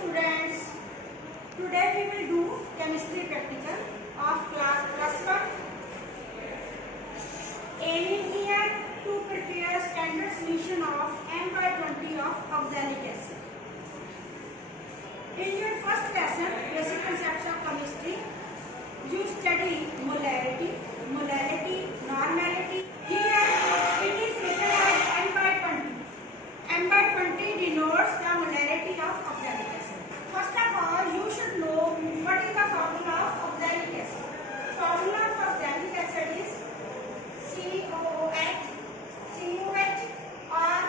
students, today we will do chemistry practical of class +1. Aim is here to prepare standard solution of M/20 of oxalic acid. In your first lesson, basic concepts of chemistry, you study molarity, normality. Here it is written as M/20. M/20 denotes the molarity of oxalic acid. First of all, you should know what is the formula of oxalic acid. Formula for oxalic acid is COOH or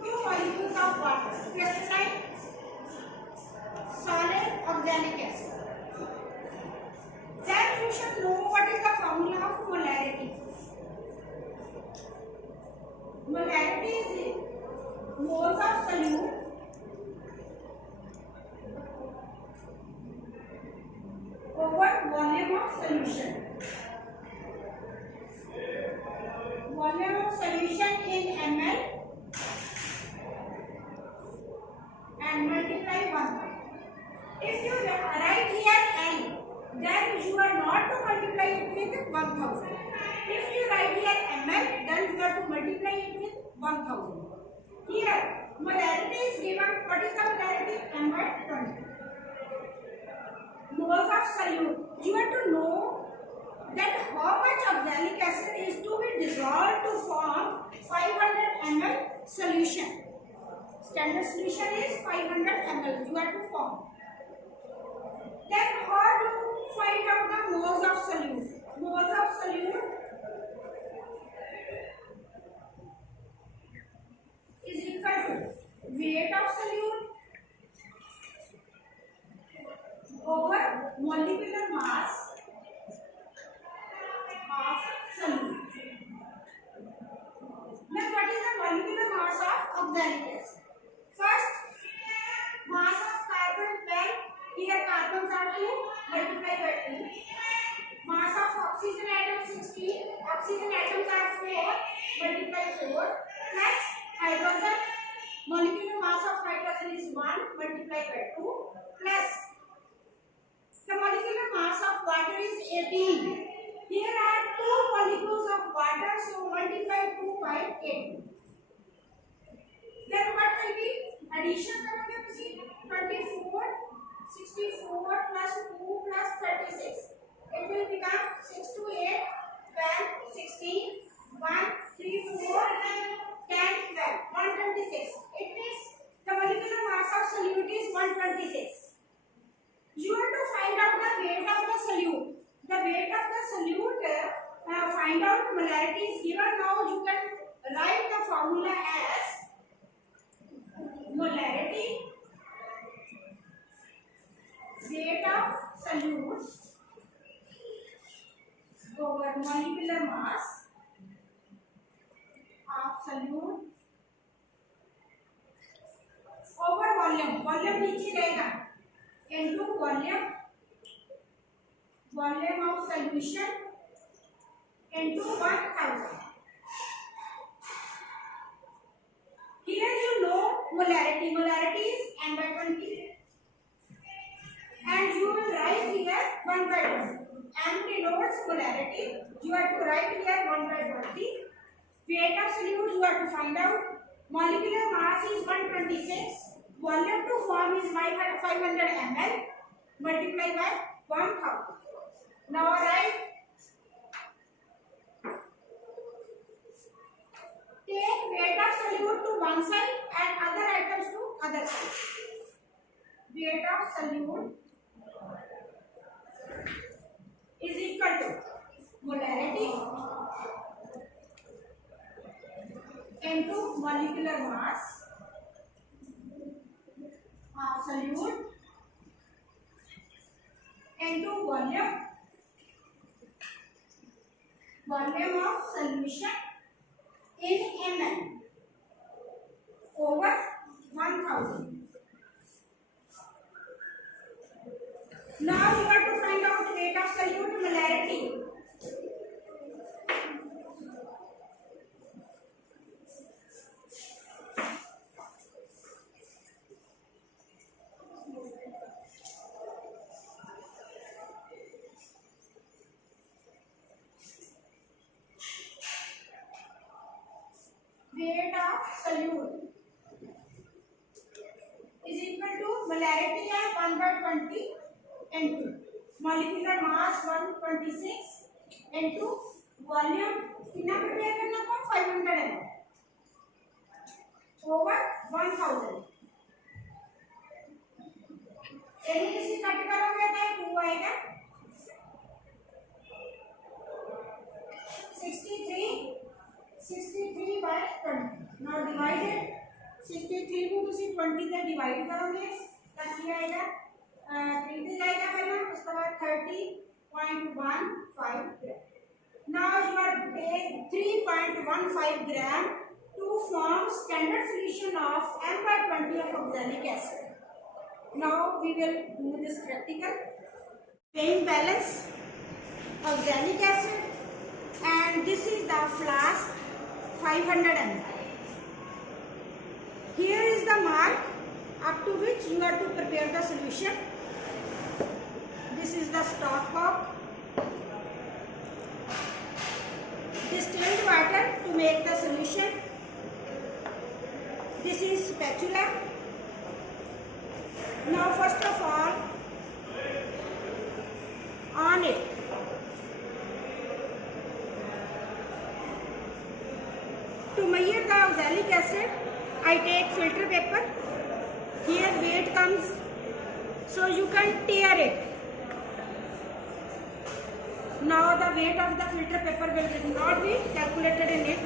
2 molecules of water, crystalline solid oxalic acid. Then you should know what is the formula of molarity. Molarity is moles of solute over volume of solution. Volume of solution in ml and multiply 1. If you write here L, then you are not to multiply it with 1000. If you write here ml, then you are to multiply it with 1000. Here, molarity is given. What is the molarity? M/20. Moles of solute. You have to know that how much oxalic acid is to be dissolved to form 500 ml solution. Standard solution is 500 ml. You have to form. Then how to find out the moles of solute? Moles of solute is equal to weight of solute over molecular mass of solute. Now what is the molecular mass of oxalic acid? First, mass of carbon 12. Here carbons are 2, multiply by 2. Mass of oxygen atom 16. Oxygen atoms are 4, multiply 4. Plus hydrogen. Molecular mass of hydrogen is 1, multiply by 2. Plus the molecular mass of water is 18. Here are 2 molecules of water, so multiply 2 by 18. Then what will be? Addition करोगे तो 24, 64 plus 2 plus 36. It will become 6 to 8, 12, 16, 1, 3, 4, 10, 12, 126. It means the molecular mass of solute is 126. You have to find out the weight of the solute. The weight of the solute, find out molarity is given. Now you can write the formula as molarity, weight of solute over molecular mass of solute over volume. Volume नीचे रहेगा into volume of solution into 1000. Here you know molarity. Molarity is M/20, and you will write here 1/20. M denotes molarity. You have to write here 1/20. Weight of solute you have to find out. Molecular mass is 126. Volume to form is 500 ml. Multiply by 1000. Now write. Take weight of solute to one side and other items to other side. Weight of solute is equal to molarity into molecular mass of solute into volume of solution in ml over 1000. Now you have to find out weight of solute molarity. solute is equal to molarity है 1/20 into molecular mass 126 into volume कितना prepare करना था 500 ml over 1000 किसी cut करोगे तो 2 आएगा 63 by 20 now divided 63 को तुसी 20 से डिवाइड करोगे तो क्या आएगा 3 से जाएगा पहले उसके बाद 30.15 now you are take 3.15 gram to form standard solution of M/20 of oxalic acid. Now we will do this practical. Weighing balance oxalic acid and this is the flask 500 ml. Here is the mark up to which you are to prepare the solution. This is the stopcock. Distilled water to make the solution. This is spatula. Now first of all on it to measure the oxalic acid I take filter paper. Here weight comes so you can tear it. Now the weight of the filter paper will not be calculated in it.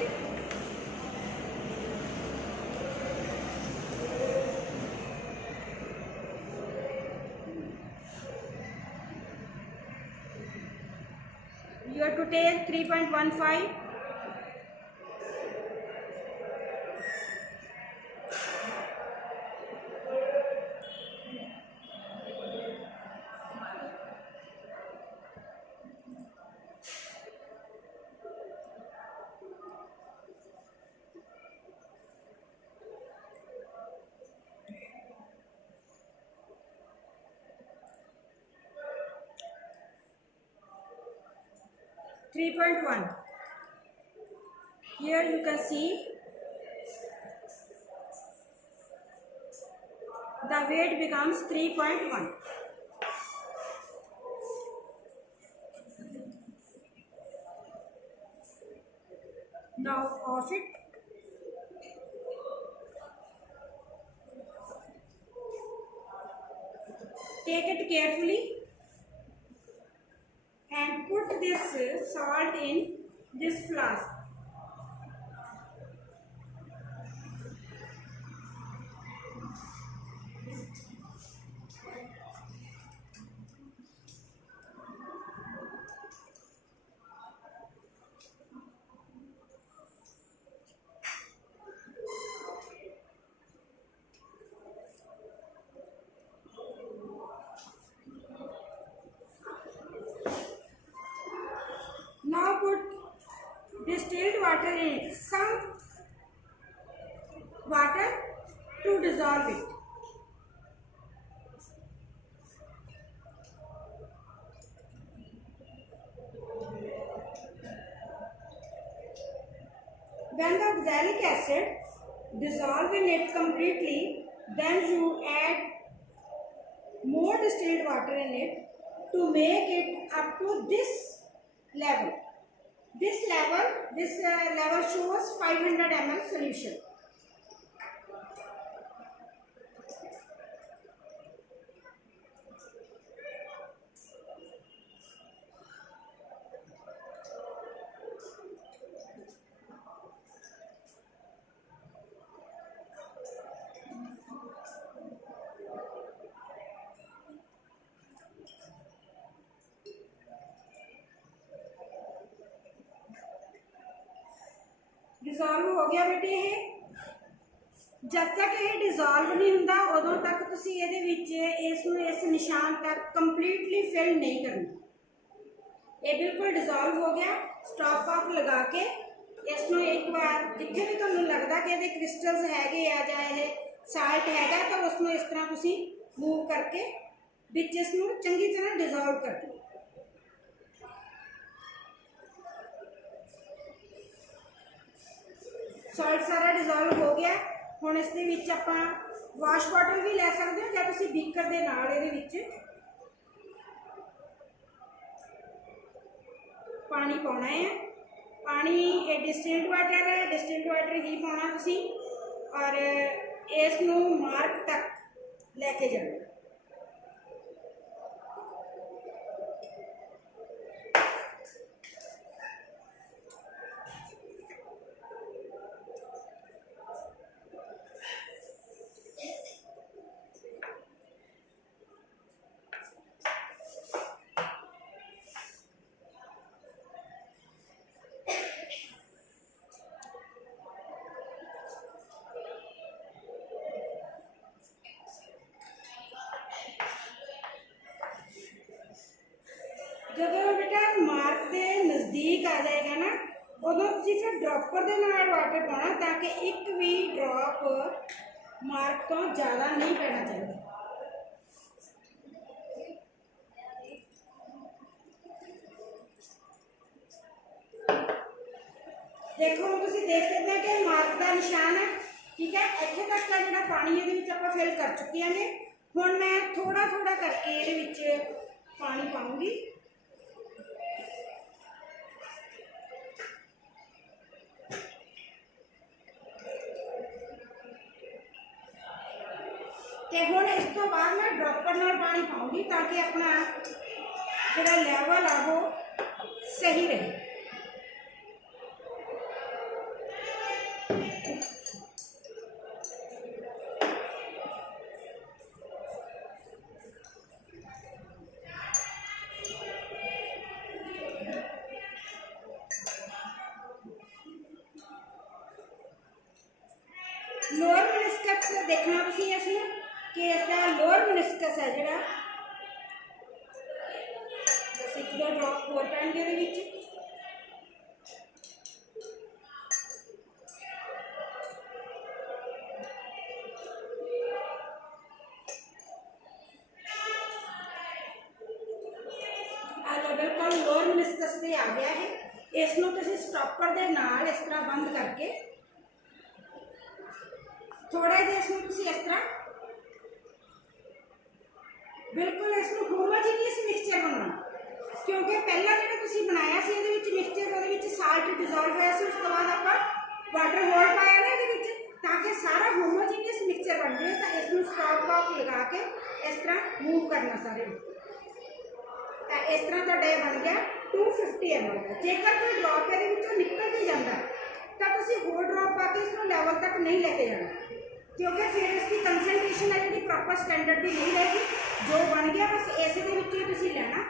You have to take 3.15. Here you can see the weight becomes 3.1. Now off it. Take it carefully and put this salt in this flask. Now put distilled water in it, some water to dissolve it. When the oxalic acid dissolve in it completely, then you add more distilled water in it to make it up to this level. This level shows 500 ml solution. Dissolve हो गया बेटे ये जब तक ये dissolve नहीं होंदा उदों तक तुसी ਇਹਦੇ ਵਿੱਚ ਇਸ निशान तक कंप्लीटली फिल नहीं करना। ये बिल्कुल डिजॉल्व हो गया। स्टॉप कॉक लगा के इसमें एक बार जिथे भी तुहानूं लगदा कि ਇਹਦੇ क्रिस्टल्स हैगे आ जां ये साल्ट हैगा तो उसमें इस तरह तुसी मूव करके विच इसनूं चंगी तरह डिजॉल्व कर दो। सॉल्ट सारा डिजोल्व हो गया। हुण इस दे विच आपां वाश बॉटल भी लै सकते हो, जां तुसीं बीकर दे नाल इहदे विच पानी पाउणा है। पानी डिस्टिल्ड वाटर है, डिस्टिल्ड वाटर ही पाउणा तुसीं, और इस नूं मार्क तक लैके जाना। जदों बेटा मार्क के नज़दीक आ जाएगा ना, उदों तुसीं फिर ड्रॉपर के नाल वाटर पाना, ताकि एक भी ड्रॉप मार्क तो ज़्यादा नहीं पैना चाहिए। देखो हम तुसीं देख सकते हैं कि मार्क का निशान है, ठीक है। इत्थे तक का जिहड़ा पानी इहदे विच आपां फिल कर चुके हैं। हुण मैं थोड़ा थोड़ा करके इहदे विच पानी पाऊंगी। तो हुण इस तो बाद मैं ड्रॉपर नाल पानी पाऊंगी, ताकि अपना जिहड़ा लैवल आ वो सही रहे। लोअर मिनिस्कस देखना तुसीं इसमें कि इसका लोअर मिनिस्कस है जिहड़ा, बस एक दो ड्रॉप होर पैणगे इहदे विच। बिल्कुल लोअर मिनिस्कस से आ गया है। इसनूं तुसीं स्टॉपर दे नाल इस तरह बंद करके थोड़ा जिहा इसमें तुसीं इस तरह बिल्कुल इसमें होमोजीनियस मिक्सचर बनाना, क्योंकि पहला जो तुसीं बनाया सी इहदे विच मिक्सचर, उहदे विच साल्ट डिजोल्व होया सी। उस तो बाद आपां वाटर होल पाया ना इहदे विच, ताकि सारा होमोजीनियस मिक्सचर बन जाए। तो इसनूं स्टॉप लॉक लगा के इस तरह मूव करना सारे। तो इस तरह तुहाडा ये बन गया 250 ml का। जेकर कोई ड्रॉप इहदे विचों निकल भी जाता तो तुसीं होर ड्रॉप पा के इसनूं लैवल तक नहीं लेके जाना, क्योंकि फिर इसकी कंसनट्रेशन है जी प्रॉपर स्टैंडर्ड भी नहीं रहेगी। जो बन गया बस इस दे विच ही तुसीं लेना।